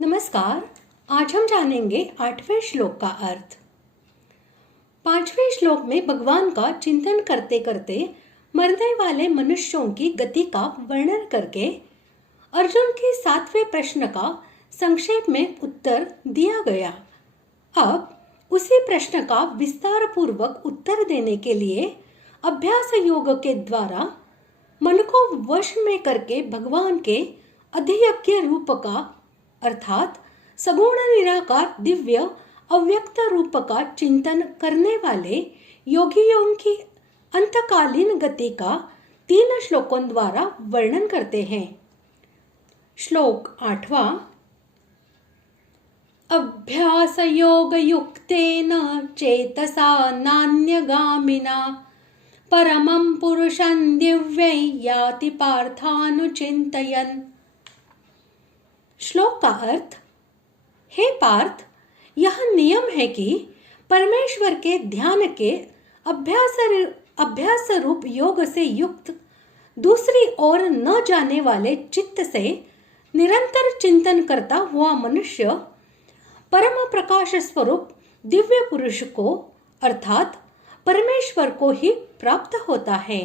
नमस्कार। आज हम जानेंगे 8वें श्लोक का अर्थ। 5वें श्लोक में भगवान का चिंतन करते करते मरने वाले मनुष्यों की गति का वर्णन करके अर्जुन के 7वें प्रश्न का संक्षेप में उत्तर दिया गया। अब उसी प्रश्न का विस्तार पूर्वक उत्तर देने के लिए अभ्यास योग के द्वारा मन को वश में करके भगवान के अध्यक्ष रूप का अर्थात सगुण निराकार दिव्य अव्यक्त रूप का चिंतन करने वाले योगियों की अंतकालीन गति का 3 श्लोकों द्वारा वर्णन करते हैं। श्लोक 8वां। अभ्यास योग युक्तेन चेतसा नान्यगामिना परमं पुरुषं दिव्यं याति पार्थानुचिन्तयन्। श्लोक का अर्थ। हे पार्थ, यह नियम है कि परमेश्वर के ध्यान के अभ्यास रूप योग से युक्त दूसरी ओर न जाने वाले चित्त से निरंतर चिंतन करता हुआ मनुष्य परम प्रकाश स्वरूप दिव्य पुरुष को अर्थात परमेश्वर को ही प्राप्त होता है।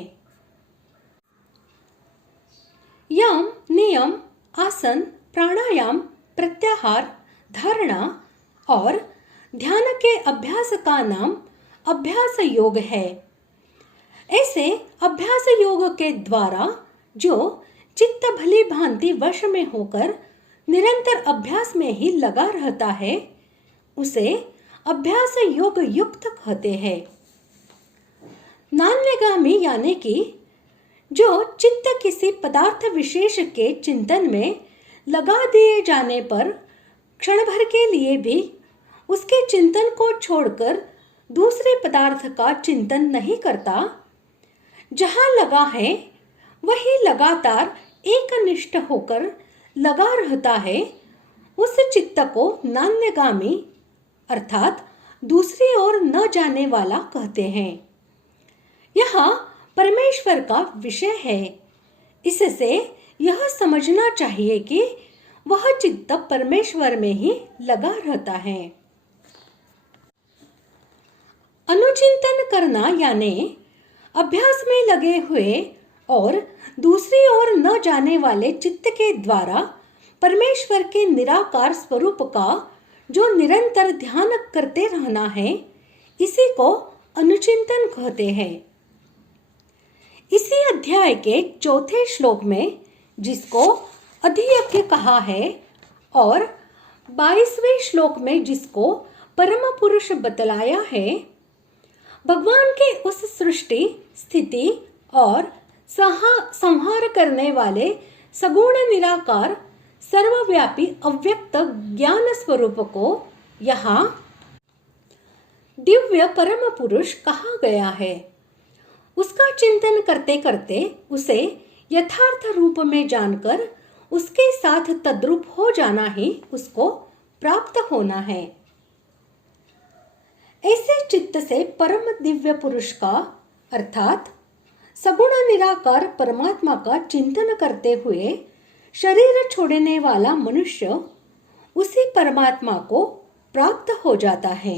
यम नियम, आसन, प्राणायाम, प्रत्याहार, धारणा और ध्यान के अभ्यास का नाम अभ्यास योग है। ऐसे अभ्यास योग के द्वारा जो चित्त भली भांति वश में होकर निरंतर अभ्यास में ही लगा रहता है उसे अभ्यास योग युक्त कहते हैं। नान्यगामी यानी कि जो चित्त किसी पदार्थ विशेष के चिंतन में लगा दिए जाने पर क्षण भर के लिए भी उसके चिंतन को छोड़कर दूसरे पदार्थ का चिंतन नहीं करता, जहां लगा है वही लगातार एकनिष्ठ होकर लगा रहता है, उस चित्त को नान्यगामी अर्थात दूसरी ओर न जाने वाला कहते हैं। यह परमेश्वर का विषय है। इससे यह समझना चाहिए कि वह चित्त परमेश्वर में ही लगा रहता है। अनुचिंतन करना यानी अभ्यास में लगे हुए और दूसरी ओर न जाने वाले चित्त के द्वारा परमेश्वर के निराकार स्वरूप का जो निरंतर ध्यान करते रहना है, इसी को अनुचिंतन कहते हैं। इसी अध्याय के 4थे श्लोक में जिसको अध्यक्ष कहा है और 22वें श्लोक में जिसको परम पुरुष बतलाया है, भगवान के उस सृष्टि, स्थिति और संहार करने वाले सगुण निराकार सर्वव्यापी अव्यक्त ज्ञान स्वरूप को यहाँ दिव्य परम पुरुष कहा गया है। उसका चिंतन करते करते उसे यथार्थ रूप में जानकर उसके साथ तद्रूप हो जाना ही उसको प्राप्त होना है। ऐसे चित्त से परम दिव्य पुरुष का अर्थात सगुण निराकार परमात्मा का चिंतन करते हुए शरीर छोड़ने वाला मनुष्य उसी परमात्मा को प्राप्त हो जाता है।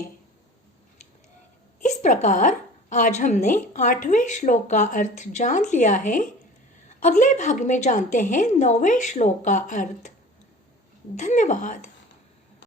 इस प्रकार आज हमने 8वें श्लोक का अर्थ जान लिया है। अगले भाग में जानते हैं 9वें श्लोक का अर्थ। धन्यवाद।